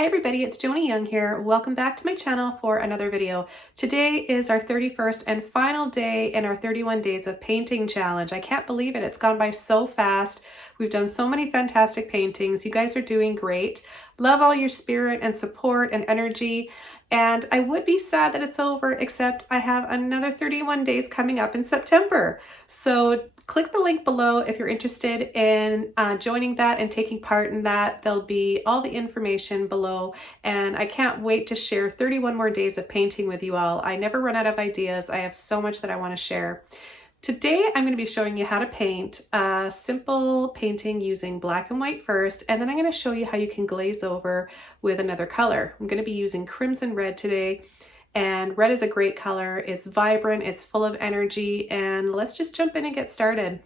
Hi everybody, it's Joni Young here. Welcome back to my channel for another video. Today is our 31st and final day in our 31 days of painting challenge. I can't believe it. It's gone by so fast. We've done so many fantastic paintings. You guys are doing great. Love all your spirit and support and energy. And I would be sad that it's over, except I have another 31 days coming up in September. So click the link below if you're interested in joining that and taking part in that. There'll be all the information below, and I can't wait to share 31 more days of painting with you all. I never run out of ideas. I have so much that I want to share. Today I'm going to be showing you how to paint a simple painting using black and white first, and then I'm going to show you how you can glaze over with another color. I'm going to be using crimson red today. And red is a great color. It's vibrant, it's full of energy, and let's just jump in and get started.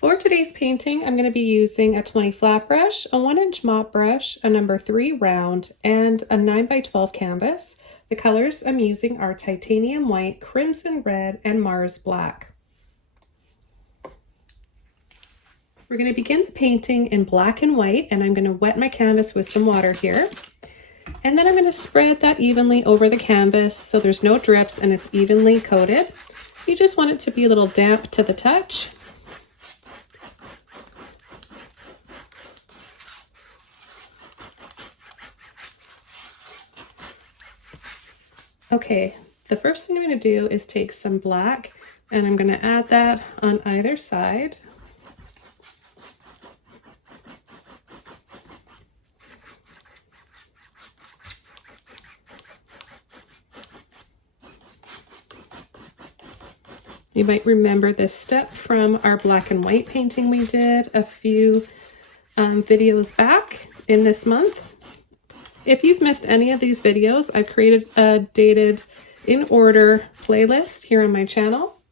For today's painting, I'm going to be using a 20 flat brush, a 1-inch mop brush, a number 3 round, and a 9x12 canvas. The colors I'm using are titanium white, crimson red, and Mars black. We're going to begin the painting in black and white, and I'm going to wet my canvas with some water here. And then I'm going to spread that evenly over the canvas so there's no drips and it's evenly coated. You just want it to be a little damp to the touch. Okay, the first thing I'm going to do is take some black and I'm going to add that on either side. You might remember this step from our black and white painting we did a few videos back in this month. If you've missed any of these videos, I've created a dated in order playlist here on my channel.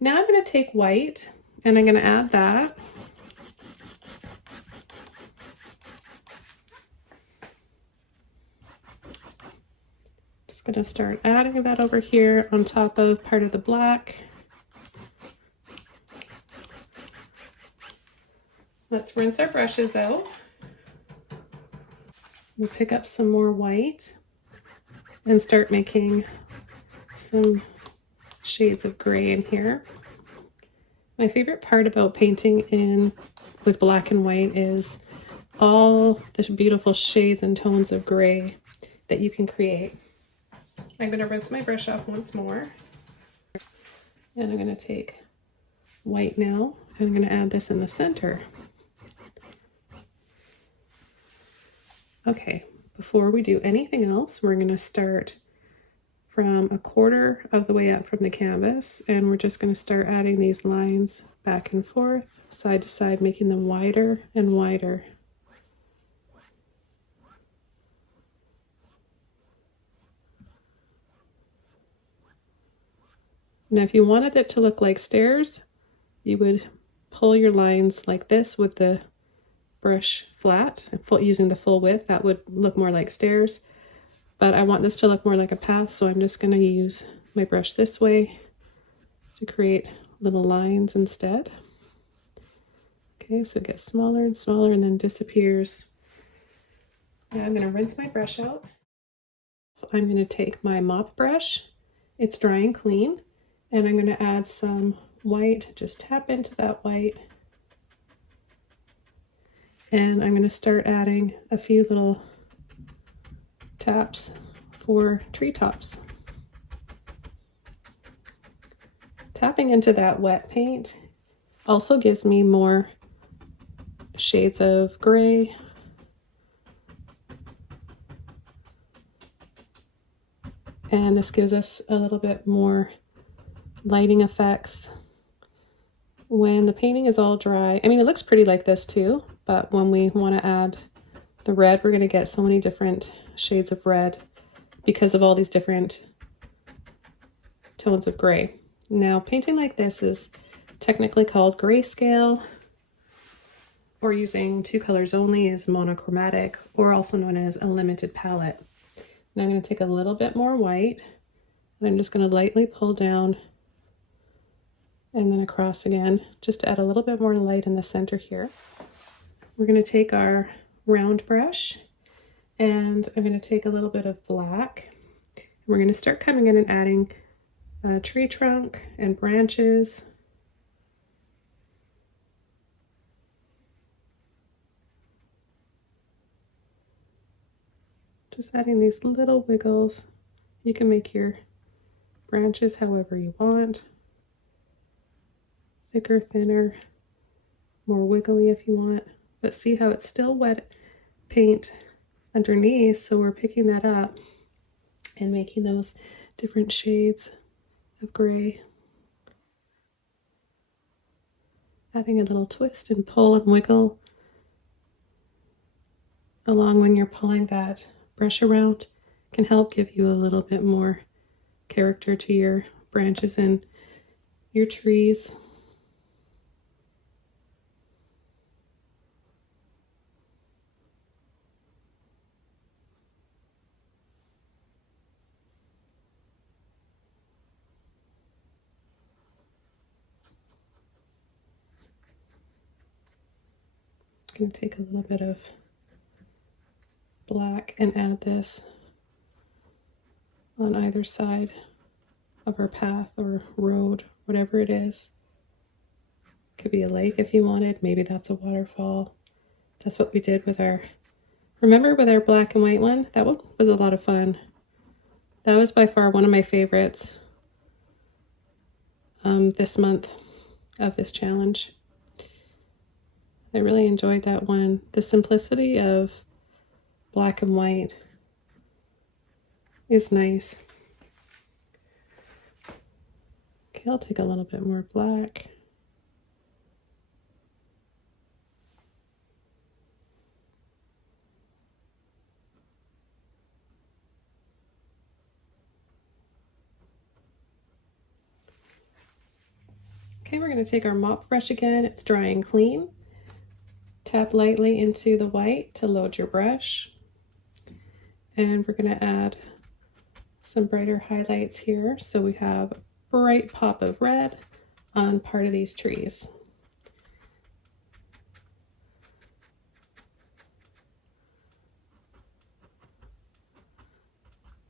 Now I'm going to take white and I'm going to add that. Just going to start adding that over here on top of part of the black. Let's rinse our brushes out. We'll pick up some more white and start making some shades of gray in here. My favorite part about painting with black and white is all the beautiful shades and tones of gray that you can create. I'm going to rinse my brush off once more. And I'm going to take white now, and I'm going to add this in the center. Okay, before we do anything else, we're going to start from a quarter of the way up from the canvas, and we're just going to start adding these lines back and forth, side to side, making them wider and wider. Now, if you wanted it to look like stairs, you would pull your lines like this with the brush flat, using the full width. That would look more like stairs, but I want this to look more like a path, so I'm just going to use my brush this way to create little lines instead. Okay, so it gets smaller and smaller and then disappears. Now I'm going to rinse my brush out. I'm going to take my mop brush, it's dry and clean, and I'm going to add some white, just tap into that white. And I'm going to start adding a few little taps for treetops. Tapping into that wet paint also gives me more shades of gray. And this gives us a little bit more lighting effects. When the painting is all dry, I mean, it looks pretty like this too, but when we want to add the red, we're going to get so many different shades of red because of all these different tones of gray. Now, painting like this is technically called grayscale, or using 2 colors only is monochromatic, or also known as a limited palette. Now I'm going to take a little bit more white, and I'm just going to lightly pull down and then across again, just to add a little bit more light in the center here. We're going to take our round brush, and I'm going to take a little bit of black. We're going to start coming in and adding a tree trunk and branches. Just adding these little wiggles. You can make your branches however you want. Thicker, thinner, more wiggly if you want. But see how it's still wet paint underneath, so we're picking that up and making those different shades of gray. Adding a little twist and pull and wiggle along when you're pulling that brush around can help give you a little bit more character to your branches and your trees. I'm going to take a little bit of black and add this on either side of our path or road, whatever it is. Could be a lake if you wanted, maybe that's a waterfall. That's what we did with our, remember with our black and white one? That one was a lot of fun. That was by far one of my favorites this month of this challenge. I really enjoyed that one. The simplicity of black and white is nice. Okay, I'll take a little bit more black. Okay, we're going to take our mop brush again. It's dry and clean. Tap lightly into the white to load your brush. And we're going to add some brighter highlights here. So we have a bright pop of red on part of these trees.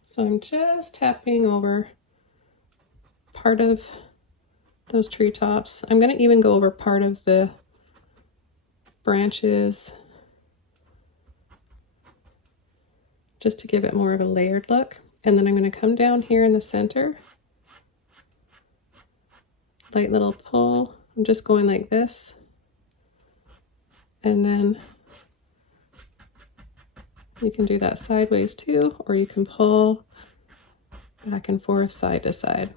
So I'm just tapping over part of those treetops. I'm going to even go over part of the branches just to give it more of a layered look. And then I'm going to come down here in the center, light little pull. I'm just going like this, and then you can do that sideways too, or you can pull back and forth, side to side.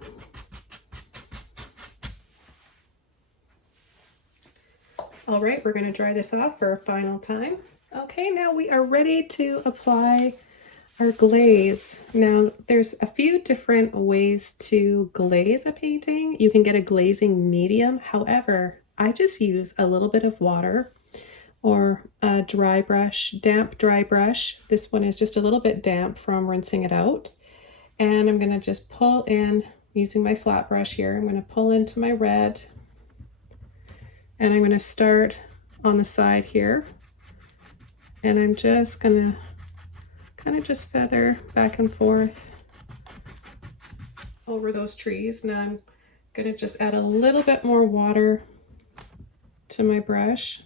All right, we're going to dry this off for a final time. Okay, now we are ready to apply our glaze. Now, there's a few different ways to glaze a painting. You can get a glazing medium. However, I just use a little bit of water or a dry brush, damp dry brush. This one is just a little bit damp from rinsing it out. And I'm going to just pull in using my flat brush here. I'm going to pull into my red. And I'm going to start on the side here, and I'm just going to kind of just feather back and forth over those trees. Now I'm going to just add a little bit more water to my brush,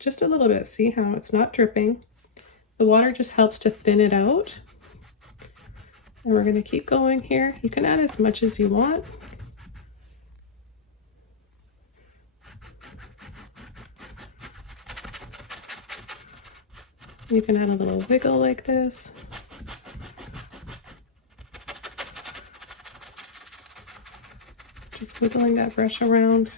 just a little bit. See how it's not dripping? The water just helps to thin it out. And we're going to keep going here. You can add as much as you want. You can add a little wiggle like this. Just wiggling that brush around.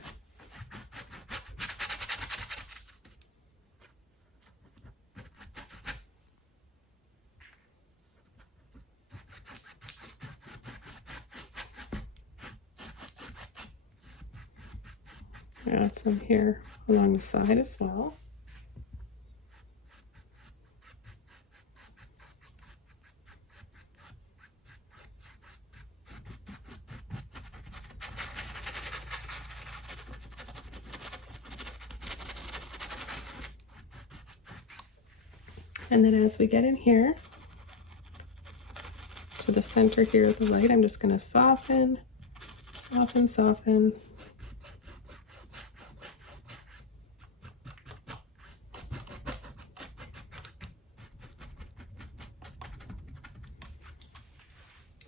Add some here along the side as well. And then as we get in here to the center here of the light, I'm just going to soften, soften, soften.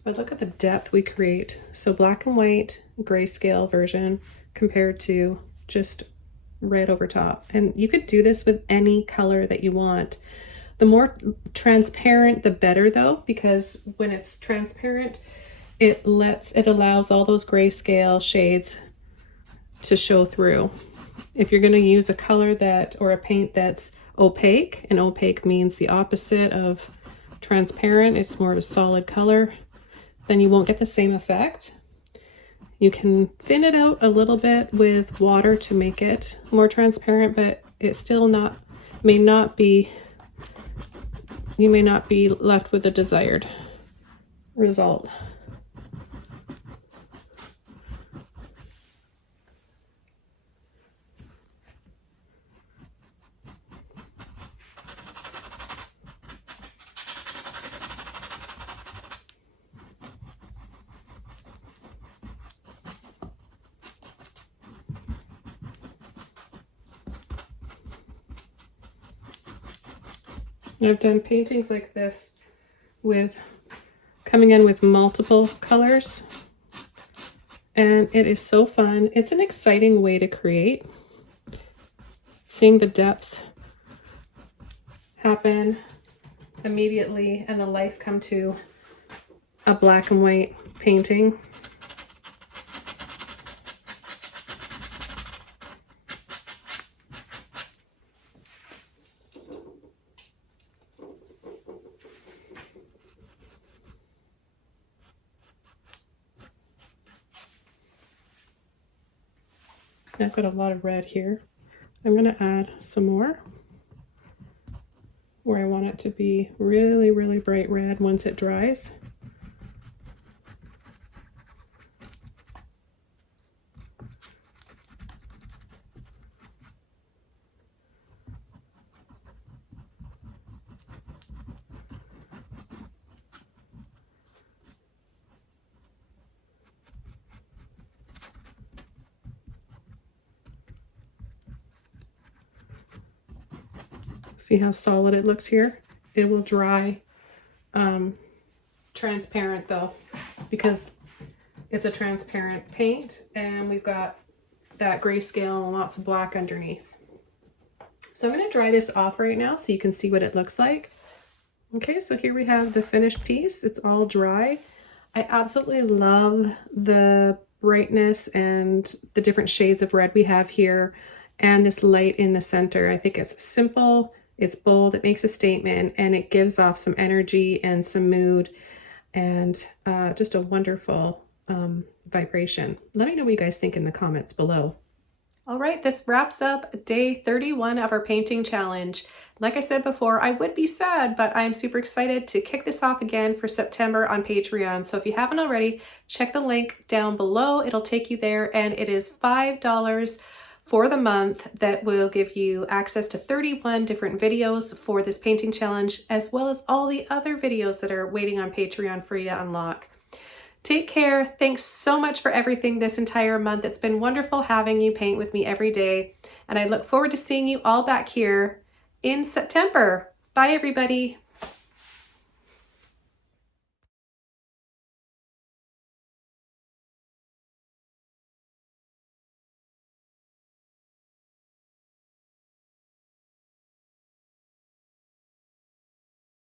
But look at the depth we create. So black and white grayscale version compared to just red over top. And you could do this with any color that you want. The more transparent, the better though, because when it's transparent, it allows all those grayscale shades to show through. If you're going to use a color or a paint that's opaque, and opaque means the opposite of transparent, it's more of a solid color, then you won't get the same effect. You can thin it out a little bit with water to make it more transparent, but it still you may not be left with the desired result. I've done paintings like this coming in with multiple colors, and it is so fun. It's an exciting way to create. Seeing the depth happen immediately and the life come to a black and white painting. I've got a lot of red here. I'm going to add some more where I want it to be really, really bright red once it dries. See how solid it looks here? It will dry transparent though, because it's a transparent paint and we've got that grayscale and lots of black underneath. So I'm going to dry this off right now so you can see what it looks like. Okay, so here we have the finished piece. It's all dry. I absolutely love the brightness and the different shades of red we have here and this light in the center. I think it's simple. It's bold, it makes a statement, and it gives off some energy and some mood and just a wonderful vibration. Let me know what you guys think in the comments below. All right, this wraps up day 31 of our painting challenge. Like I said before, I would be sad, but I'm super excited to kick this off again for September on Patreon. So if you haven't already, check the link down below. It'll take you there, and it is $5 for the month that will give you access to 31 different videos for this painting challenge, as well as all the other videos that are waiting on Patreon for you to unlock. Take care. Thanks so much for everything this entire month. It's been wonderful having you paint with me every day, and I look forward to seeing you all back here in September. Bye, everybody.